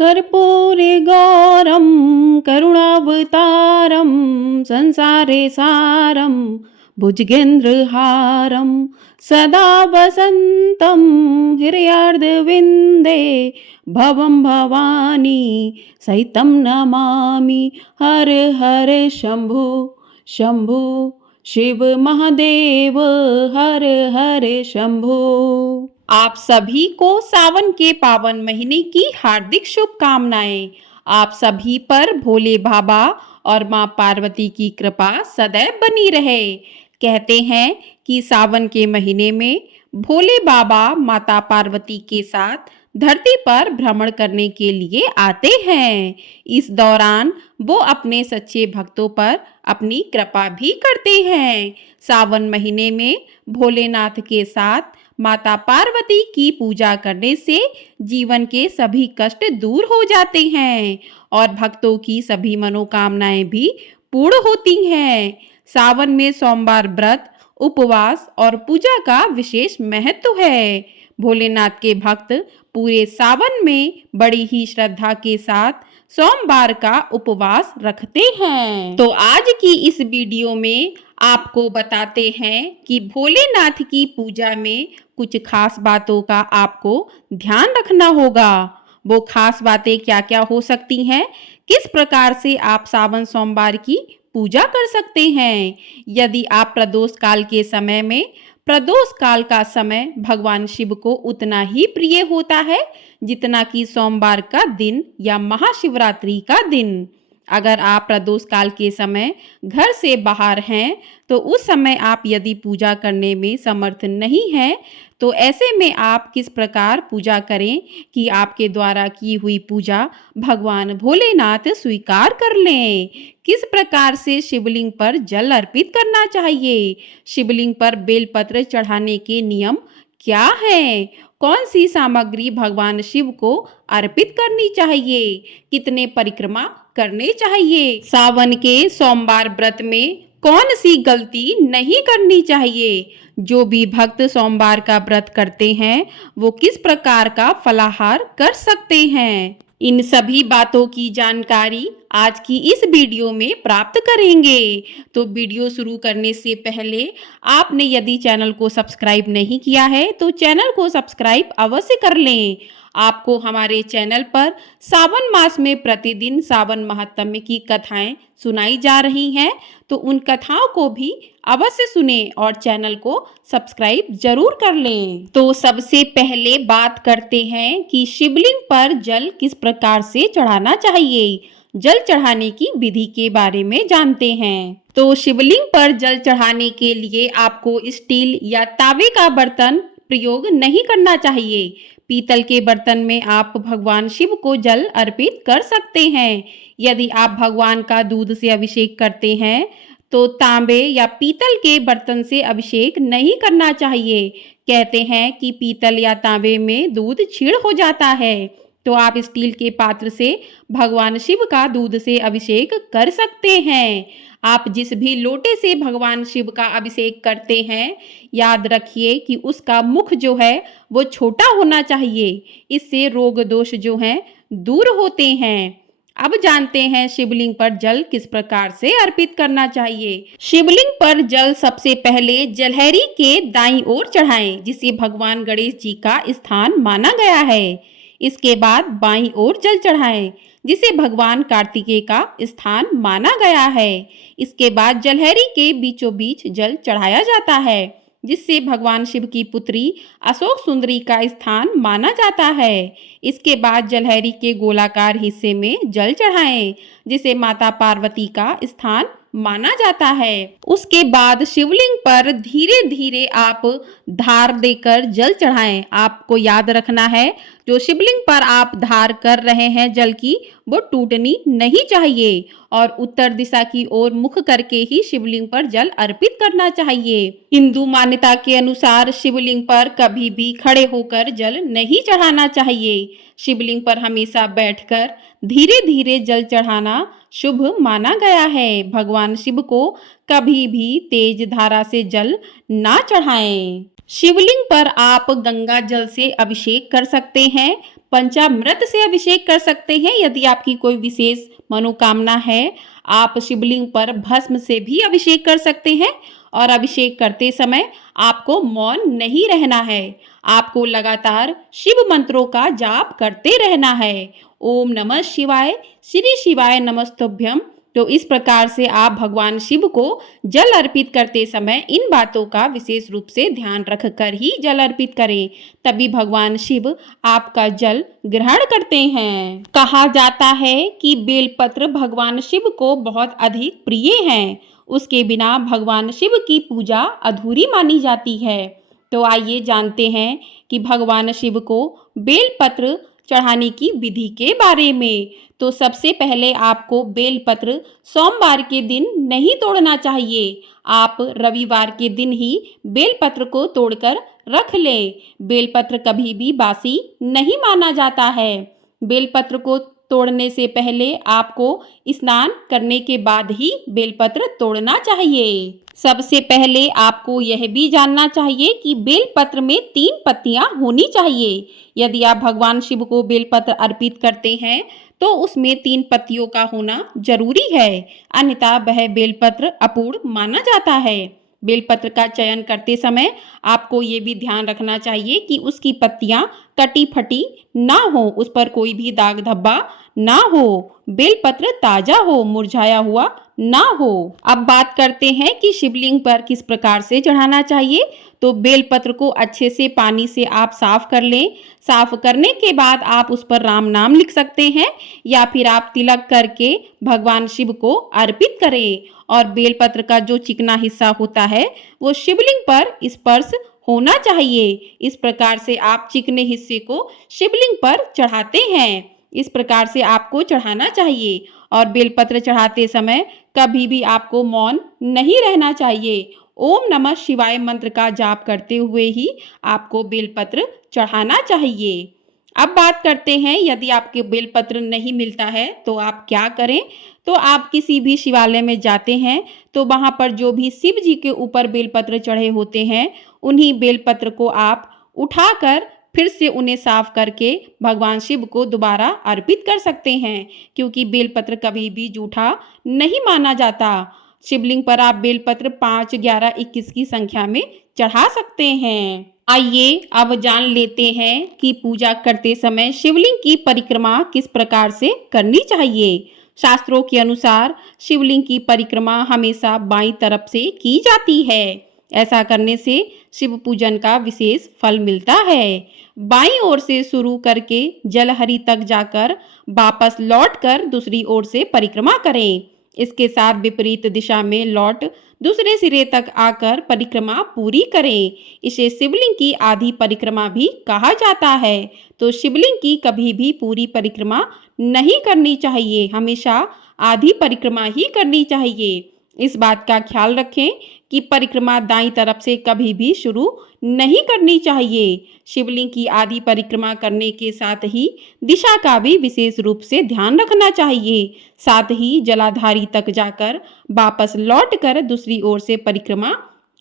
कर्पूरे गौरं करुणावतारं संसारे सारं भुजगेन्द्रहारं सदा वसन्तं हृदयार्धविन्दे भवं भवानी सहितं नमामि। हर हर शंभु शंभु शिव महादेव हर हर शंभु। आप सभी को सावन के पावन महीने की हार्दिक शुभकामनाएं। आप सभी पर भोले बाबा और मां पार्वती की कृपा सदैव बनी रहे। कहते हैं कि सावन के महीने में भोले बाबा माता पार्वती के साथ धरती पर भ्रमण करने के लिए आते हैं। इस दौरान वो अपने सच्चे भक्तों पर अपनी कृपा भी करते हैं। सावन महीने में भोलेनाथ के साथ माता पार्वती की पूजा करने से जीवन के सभी कष्ट दूर हो जाते हैं और भक्तों की सभी मनोकामनाएं भी पूर्ण होती हैं। सावन में सोमवार व्रत, उपवास और पूजा का विशेष महत्व है। भोलेनाथ के भक्त पूरे सावन में बड़ी ही श्रद्धा के साथ सोमवार का उपवास रखते हैं। तो आज की इस वीडियो में आपको बताते हैं कि भोलेनाथ की पूजा में कुछ खास बातों का आपको ध्यान रखना होगा। वो खास बातें क्या क्या हो सकती हैं, किस प्रकार से आप सावन सोमवार की पूजा कर सकते हैं। यदि आप प्रदोष काल के समय में, प्रदोष काल का समय भगवान शिव को उतना ही प्रिय होता है जितना कि सोमवार का दिन या महाशिवरात्रि का दिन। अगर आप प्रदोष काल के समय घर से बाहर हैं तो उस समय आप यदि पूजा करने में समर्थ नहीं हैं तो ऐसे में आप किस प्रकार पूजा करें कि आपके द्वारा की हुई पूजा भगवान भोलेनाथ स्वीकार कर लें। किस प्रकार से शिवलिंग पर जल अर्पित करना चाहिए, शिवलिंग पर बेलपत्र चढ़ाने के नियम क्या हैं, कौन सी सामग्री भगवान शिव को अर्पित करनी चाहिए, कितने परिक्रमा करने चाहिए, सावन के सोमवार व्रत में कौन सी गलती नहीं करनी चाहिए। जो भी भक्त सोमवार का व्रत करते हैं वो किस प्रकार का फलाहार कर सकते हैं, इन सभी बातों की जानकारी आज की इस वीडियो में प्राप्त करेंगे। तो वीडियो शुरू करने से पहले आपने यदि चैनल को सब्सक्राइब नहीं किया है तो चैनल को सब्सक्राइब अवश्य कर लें। आपको हमारे चैनल पर सावन मास में प्रतिदिन सावन महात्म्य की कथाएं सुनाई जा रही हैं, तो उन कथाओं को भी अवश्य सुने और चैनल को सब्सक्राइब जरूर कर लें। तो सबसे पहले बात करते हैं कि शिवलिंग पर जल किस प्रकार से चढ़ाना चाहिए। जल चढ़ाने की विधि के बारे में जानते हैं। तो शिवलिंग पर जल चढ़ाने के लिए आपको स्टील या तावे का बर्तन प्रयोग नहीं करना चाहिए। पीतल के बर्तन में आप भगवान शिव को जल अर्पित कर सकते हैं। यदि आप भगवान का दूध से अभिषेक करते हैं तो तांबे या पीतल के बर्तन से अभिषेक नहीं करना चाहिए। कहते हैं कि पीतल या तांबे में दूध छीड़ हो जाता है, तो आप स्टील के पात्र से भगवान शिव का दूध से अभिषेक कर सकते हैं। आप जिस भी लोटे से भगवान शिव का अभिषेक करते हैं, याद रखिए कि उसका मुख जो है वो छोटा होना चाहिए। इससे रोग दोष जो हैं दूर होते हैं। अब जानते हैं शिवलिंग पर जल किस प्रकार से अर्पित करना चाहिए। शिवलिंग पर जल सबसे पहले जलहरी के दाईं ओर चढ़ाएं, जिसे भगवान गणेश जी का स्थान माना गया है। इसके बाद बाईं ओर जल चढ़ाएं, जिसे भगवान कार्तिकेय का स्थान माना गया है। इसके बाद जलहरी के बीचों बीच जल चढ़ाया जाता है, जिससे भगवान शिव की पुत्री अशोक सुंदरी का स्थान माना जाता है। इसके बाद जलहरी के गोलाकार हिस्से में जल चढ़ाएं, जिसे माता पार्वती का स्थान माना जाता है। उसके बाद शिवलिंग पर धीरे धीरे आप धार देकर जल चढ़ाएं। आपको याद रखना है जो शिवलिंग पर आप धार कर रहे हैं जल की, वो टूटनी नहीं चाहिए और उत्तर दिशा की ओर मुख करके ही शिवलिंग पर जल अर्पित करना चाहिए। हिंदू मान्यता के अनुसार शिवलिंग पर कभी भी खड़े होकर जल नहीं चढ़ाना चाहिए। शिवलिंग पर हमेशा बैठकर धीरे धीरे जल चढ़ाना शुभ माना गया है। भगवान शिव को कभी भी तेज धारा से जल ना चढ़ाएं। शिवलिंग पर आप गंगा जल से अभिषेक कर सकते हैं, पंचामृत से अभिषेक कर सकते हैं यदि आपकी कोई विशेष मनोकामना है। आप शिवलिंग पर भस्म से भी अभिषेक कर सकते हैं और अभिषेक करते समय आपको मौन नहीं रहना है। आपको लगातार शिव मंत्रों का जाप करते रहना है। ओम नमः शिवाय, श्री शिवाय नमस्तुभ्यम। तो इस प्रकार से आप भगवान शिव को जल अर्पित करते समय इन बातों का विशेष रूप से ध्यान रखकर ही जल अर्पित करें, तभी भगवान शिव आपका जल ग्रहण करते हैं। कहा जाता है कि बेलपत्र भगवान शिव को बहुत अधिक प्रिय हैं। उसके बिना भगवान शिव की पूजा अधूरी मानी जाती है। तो आइए जानते हैं कि भगवान शिव को बेलपत्र चढ़ाने की विधि के बारे में। तो सबसे पहले आपको बेलपत्र सोमवार के दिन नहीं तोड़ना चाहिए। आप रविवार के दिन ही बेलपत्र को तोड़कर रख लें। बेलपत्र कभी भी बासी नहीं माना जाता है। बेलपत्र को तोड़ने से पहले आपको स्नान करने के बाद ही बेलपत्र तोड़ना चाहिए। सबसे पहले आपको यह भी जानना चाहिए कि बेलपत्र में 3 पत्तियां होनी चाहिए। यदि आप भगवान शिव को बेलपत्र अर्पित करते हैं तो उसमें 3 पत्तियों का होना जरूरी है, अन्यथा वह बेलपत्र अपूर्ण माना जाता है। बेलपत्र का चयन करते समय आपको ये भी ध्यान रखना चाहिए कि उसकी पत्तियां कटी फटी ना हो, उस पर कोई भी दाग धब्बा ना हो, बेलपत्र ताजा हो, मुरझाया हुआ ना हो। अब बात करते हैं कि शिवलिंग पर किस प्रकार से चढ़ाना चाहिए। तो बेलपत्र को अच्छे से पानी से आप साफ कर लें। साफ करने के बाद आप उस पर राम नाम लिख सकते हैं या फिर आप तिलक करके भगवान शिव को अर्पित करें। और बेलपत्र का जो चिकना हिस्सा होता है वो शिवलिंग पर स्पर्श होना चाहिए। इस प्रकार से आप चिकने हिस्से को शिवलिंग पर चढ़ाते हैं। इस प्रकार से आपको चढ़ाना चाहिए और बेलपत्र चढ़ाते समय कभी भी आपको मौन नहीं रहना चाहिए। ओम नमः शिवाय मंत्र का जाप करते हुए ही आपको बेलपत्र चढ़ाना चाहिए। अब बात करते हैं यदि आपके बेलपत्र नहीं मिलता है तो आप क्या करें। तो आप किसी भी शिवालय में जाते हैं तो वहां पर जो भी शिव जी के ऊपर बेलपत्र चढ़े होते हैं उन्हीं बेलपत्र को आप उठाकर फिर से उन्हें साफ करके भगवान शिव को दोबारा अर्पित कर सकते हैं, क्योंकि बेलपत्र कभी भी जूठा नहीं माना जाता। शिवलिंग पर आप बेलपत्र 5, 11, 21 की संख्या में चढ़ा सकते हैं। आइए अब जान लेते हैं कि पूजा करते समय शिवलिंग की परिक्रमा किस प्रकार से करनी चाहिए। शास्त्रों के अनुसार शिवलिंग की परिक्रमा हमेशा बाईं तरफ से की जाती है। ऐसा करने से शिव पूजन का विशेष फल मिलता है। बाईं ओर से शुरू करके जलहरी तक जाकर वापस लौटकर दूसरी ओर से परिक्रमा करें। इसके साथ विपरीत दिशा में लौट दूसरे सिरे तक आकर परिक्रमा पूरी करें। इसे शिवलिंग की आधी परिक्रमा भी कहा जाता है। तो शिवलिंग की कभी भी पूरी परिक्रमा नहीं करनी चाहिए, हमेशा आधी परिक्रमा ही करनी चाहिए। इस बात का ख्याल रखें कि परिक्रमा दाईं तरफ से कभी भी शुरू नहीं करनी चाहिए। शिवलिंग की आधी परिक्रमा करने के साथ ही दिशा का भी विशेष रूप से ध्यान रखना चाहिए। साथ ही जलाधारी तक जाकर वापस लौटकर दूसरी ओर से परिक्रमा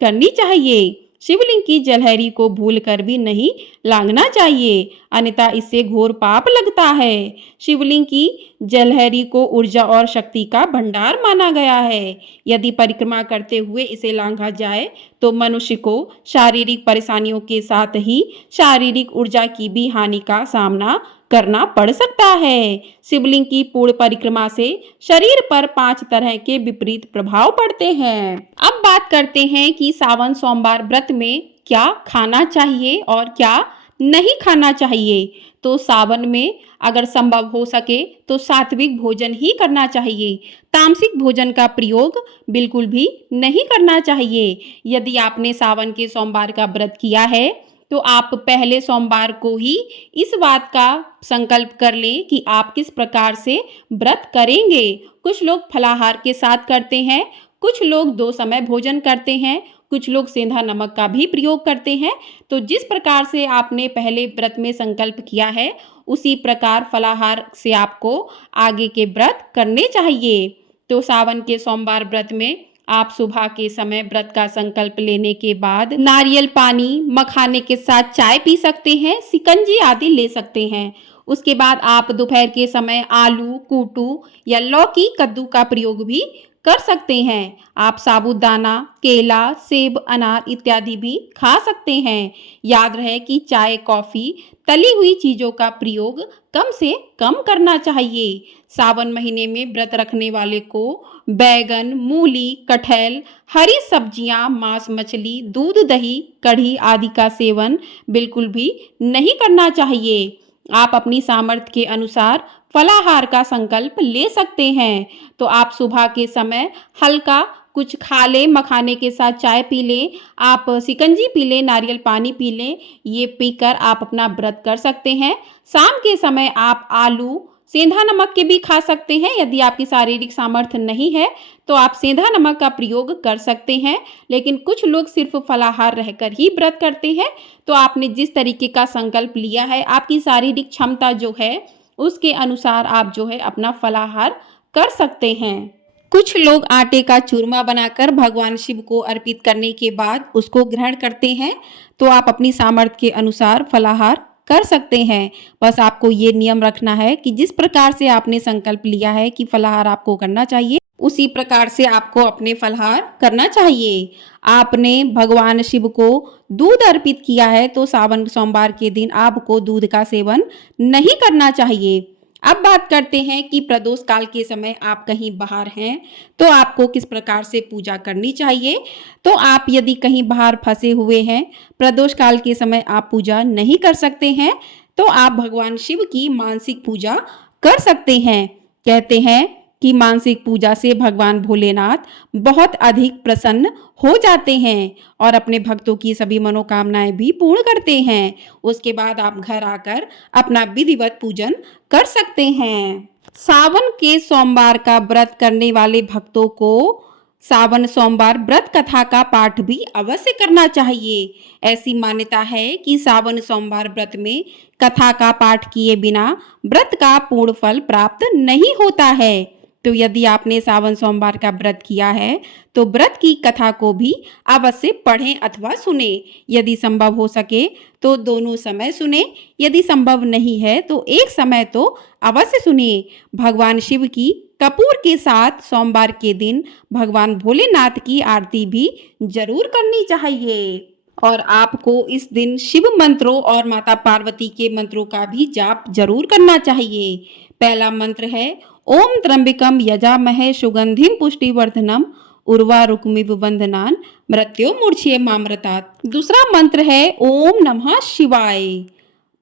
करनी चाहिए। शिवलिंग की जलहरी को भूलकर भी नहीं लांघना चाहिए, अन्यथा इससे घोर पाप लगता है। शिवलिंग की जलहरी को ऊर्जा और शक्ति का भंडार माना गया है। यदि परिक्रमा करते हुए इसे लांघा जाए तो मनुष्य को शारीरिक परेशानियों के साथ ही शारीरिक ऊर्जा की भी हानि का सामना करना पड़ सकता है। शिवलिंग की पूर्ण परिक्रमा से शरीर पर 5 तरह के विपरीत प्रभाव पड़ते हैं। अब बात करते हैं कि सावन सोमवार व्रत में क्या खाना चाहिए और क्या नहीं खाना चाहिए। तो सावन में अगर संभव हो सके तो सात्विक भोजन ही करना चाहिए। तामसिक भोजन का प्रयोग बिल्कुल भी नहीं करना चाहिए। यदि आपने सावन के सोमवार का व्रत किया है तो आप पहले सोमवार को ही इस बात का संकल्प कर लें कि आप किस प्रकार से व्रत करेंगे। कुछ लोग फलाहार के साथ करते हैं, कुछ लोग 2 समय भोजन करते हैं, कुछ लोग सेंधा नमक का भी प्रयोग करते हैं। तो जिस प्रकार से आपने पहले व्रत में संकल्प किया है उसी प्रकार फलाहार से आपको आगे के व्रत करने चाहिए। तो सावन के सोमवार व्रत में आप सुबह के समय व्रत का संकल्प लेने के बाद नारियल पानी, मखाने के साथ चाय पी सकते हैं, शिकंजी आदि ले सकते हैं। उसके बाद आप दोपहर के समय आलू, कूटू या लौकी, कद्दू का प्रयोग भी कर सकते हैं। आप साबूदाना, केला, सेब, अनार इत्यादि भी खा सकते हैं। याद रहे कि चाय, कॉफी, तली हुई चीजों का प्रयोग कम से कम करना चाहिए। सावन महीने में व्रत रखने वाले को बैगन, मूली, कटहल, हरी सब्जियां, मांस, मछली, दूध, दही, कढ़ी आदि का सेवन बिल्कुल भी नहीं करना चाहिए। आप अपनी सामर्थ्य के अनुसार फलाहार का संकल्प ले सकते हैं। तो आप सुबह के समय हल्का कुछ खा लें, मखाने के साथ चाय पी लें, आप शिकंजी पी लें, नारियल पानी पी लें। ये पीकर आप अपना व्रत कर सकते हैं। शाम के समय आप आलू सेंधा नमक के भी खा सकते हैं। यदि आपकी शारीरिक सामर्थ्य नहीं है तो आप सेंधा नमक का प्रयोग कर सकते हैं। लेकिन कुछ लोग सिर्फ फलाहार रहकर ही व्रत करते हैं। तो आपने जिस तरीके का संकल्प लिया है, आपकी शारीरिक क्षमता जो है उसके अनुसार आप जो है अपना फलाहार कर सकते हैं। कुछ लोग आटे का चूरमा बनाकर भगवान शिव को अर्पित करने के बाद उसको ग्रहण करते हैं। तो आप अपनी सामर्थ्य के अनुसार फलाहार कर सकते हैं। बस आपको ये नियम रखना है कि जिस प्रकार से आपने संकल्प लिया है कि फलाहार आपको करना चाहिए, उसी प्रकार से आपको अपने फलाहार करना चाहिए। आपने भगवान शिव को दूध अर्पित किया है तो सावन सोमवार के दिन आपको दूध का सेवन नहीं करना चाहिए। अब बात करते हैं कि प्रदोष काल के समय आप कहीं बाहर हैं तो आपको किस प्रकार से पूजा करनी चाहिए। तो आप यदि कहीं बाहर फंसे हुए हैं, प्रदोष काल के समय आप पूजा नहीं कर सकते हैं, तो आप भगवान शिव की मानसिक पूजा कर सकते हैं। कहते हैं कि मानसिक पूजा से भगवान भोलेनाथ बहुत अधिक प्रसन्न हो जाते हैं और अपने भक्तों की सभी मनोकामनाएं भी पूर्ण करते हैं। उसके बाद आप घर आकर अपना विधिवत पूजन कर सकते हैं। सावन के सोमवार का व्रत करने वाले भक्तों को सावन सोमवार व्रत कथा का पाठ भी अवश्य करना चाहिए। ऐसी मान्यता है कि सावन सोमवार व्रत में कथा का पाठ किए बिना व्रत का पूर्ण फल प्राप्त नहीं होता है। तो यदि आपने सावन सोमवार का व्रत किया है तो व्रत की कथा को भी अवश्य पढ़ें अथवा सुने। यदि संभव हो सके तो दोनों समय सुने, यदि संभव नहीं है तो एक समय तो अवश्य सुनिए। भगवान शिव की कपूर के साथ सोमवार के दिन भगवान भोलेनाथ की आरती भी जरूर करनी चाहिए। और आपको इस दिन शिव मंत्रों और माता पार्वती के मंत्रों का भी जाप जरूर करना चाहिए। पहला मंत्र है ओम त्र्यंबकम यजामहे सुगंधिम पुष्टिवर्धनम उर्वारुकमिव वंदनान मृत्युर्मुक्षीय मामृतात्। दूसरा मंत्र है ओम नमः शिवाय।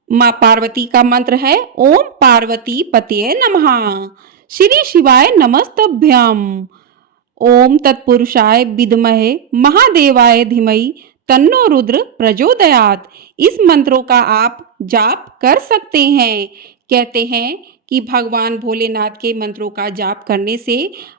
माँ पार्वती का मंत्र है ओम पार्वती पतये नमः। श्री शिवाय नमस्तभ्यम। ओम तत्पुरुषाय विद्महे महादेवाय धीमहि तन्नो रुद्र प्रचोदयात्। इस मंत्रों का आप जाप कर सकते हैं। कहते हैं कि भगवान भोलेनाथ के मंत्रों का जाप करने से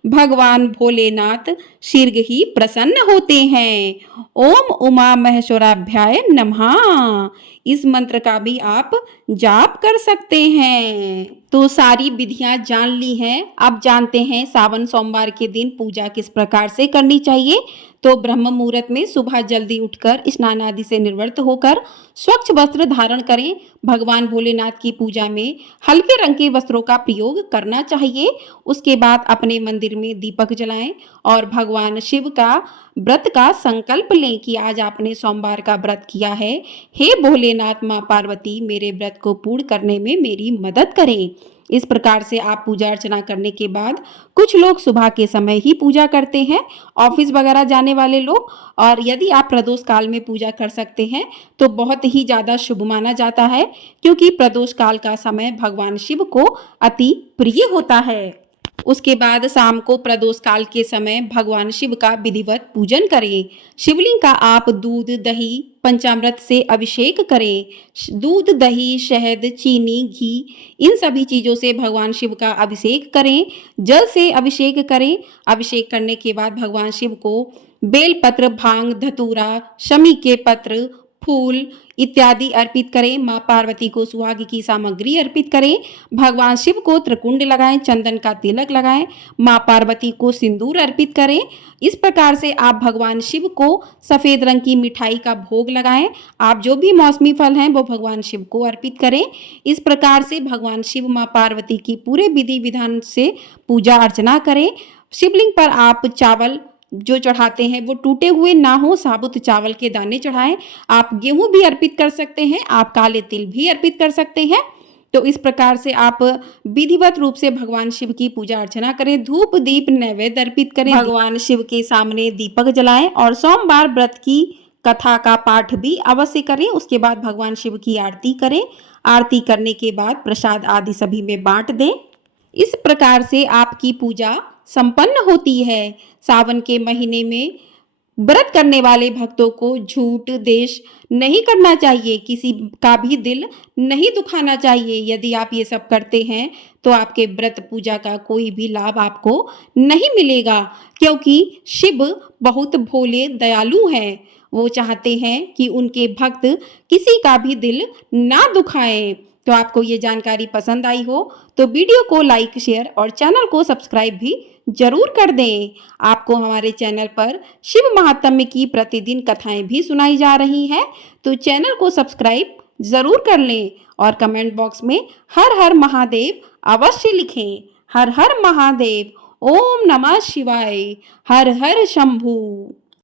भगवान भोलेनाथ शीघ्र ही प्रसन्न होते हैं। ओम उमा महेश्वराभ्याय नमः। इस मंत्र का भी आप जाप कर सकते हैं। तो सारी विधियां जान ली हैं। अब जानते हैं सावन सोमवार के दिन पूजा किस प्रकार से करनी चाहिए। तो ब्रह्म मुहूर्त में सुबह जल्दी उठकर स्नान आदि से निवृत्त होकर स्वच्छ वस्त्र धारण करें। भगवान भोलेनाथ की पूजा में हल्के रंग के वस्त्रों का प्रयोग करना चाहिए। उसके बाद अपने मंदिर में दीपक जलाएं और भगवान शिव का व्रत का संकल्प लें कि आज आपने सोमवार का व्रत किया है। हे भोलेनाथ माँ पार्वती, मेरे व्रत को पूर्ण करने में मेरी मदद करें। इस प्रकार से आप पूजा अर्चना करने के बाद कुछ लोग सुबह के समय ही पूजा करते हैं, ऑफिस वगैरह जाने वाले लोग। और यदि आप प्रदोष काल में पूजा कर सकते हैं तो बहुत ही ज़्यादा शुभ माना जाता है, क्योंकि प्रदोष काल का समय भगवान शिव को अति प्रिय होता है। उसके बाद शाम को प्रदोष काल के समय भगवान शिव का विधिवत पूजन करें। शिवलिंग का आप दूध, दही, पंचामृत से अभिषेक करें। दूध, दही, शहद, चीनी, घी इन सभी चीज़ों से भगवान शिव का अभिषेक करें। जल से अभिषेक करें। अभिषेक करने के बाद भगवान शिव को बेलपत्र, भांग, धतूरा, शमी के पत्र, फूल इत्यादि अर्पित करें। माँ पार्वती को सुहाग की सामग्री अर्पित करें। भगवान शिव को त्रिकुंड लगाएं, चंदन का तिलक लगाएं, माँ पार्वती को सिंदूर अर्पित करें। इस प्रकार से आप भगवान शिव को सफ़ेद रंग की मिठाई का भोग लगाएं। आप जो भी मौसमी फल हैं वो भगवान शिव को अर्पित करें। इस प्रकार से भगवान शिव माँ पार्वती की पूरे विधि विधान से पूजा अर्चना करें। शिवलिंग पर आप चावल जो चढ़ाते हैं वो टूटे हुए ना हो, साबुत चावल के दाने चढ़ाएं। आप गेहूं भी अर्पित कर सकते हैं, आप काले तिल भी अर्पित कर सकते हैं। तो इस प्रकार से आप विधिवत रूप से भगवान शिव की पूजा अर्चना करें। धूप दीप नैवेद्य अर्पित करें, भगवान शिव के सामने दीपक जलाएं और सोमवार व्रत की कथा का पाठ भी अवश्य करें। उसके बाद भगवान शिव की आरती करें। आरती करने के बाद प्रसाद आदि सभी में बांट दें। इस प्रकार से आपकी पूजा संपन्न होती है। सावन के महीने में व्रत करने वाले भक्तों को झूठ देश नहीं करना चाहिए, किसी का भी दिल नहीं दुखाना चाहिए। यदि आप ये सब करते हैं तो आपके व्रत पूजा का कोई भी लाभ आपको नहीं मिलेगा, क्योंकि शिव बहुत भोले दयालु हैं। वो चाहते हैं कि उनके भक्त किसी का भी दिल ना दुखाएं। तो आपको ये जानकारी पसंद आई हो तो वीडियो को लाइक शेयर और चैनल को सब्सक्राइब भी जरूर कर दें। आपको हमारे चैनल पर शिव महात्म्य की प्रतिदिन कथाएं भी सुनाई जा रही हैं, तो चैनल को सब्सक्राइब जरूर कर लें और कमेंट बॉक्स में हर हर महादेव अवश्य लिखें। हर हर महादेव। ओम नमः शिवाय। हर हर शंभू।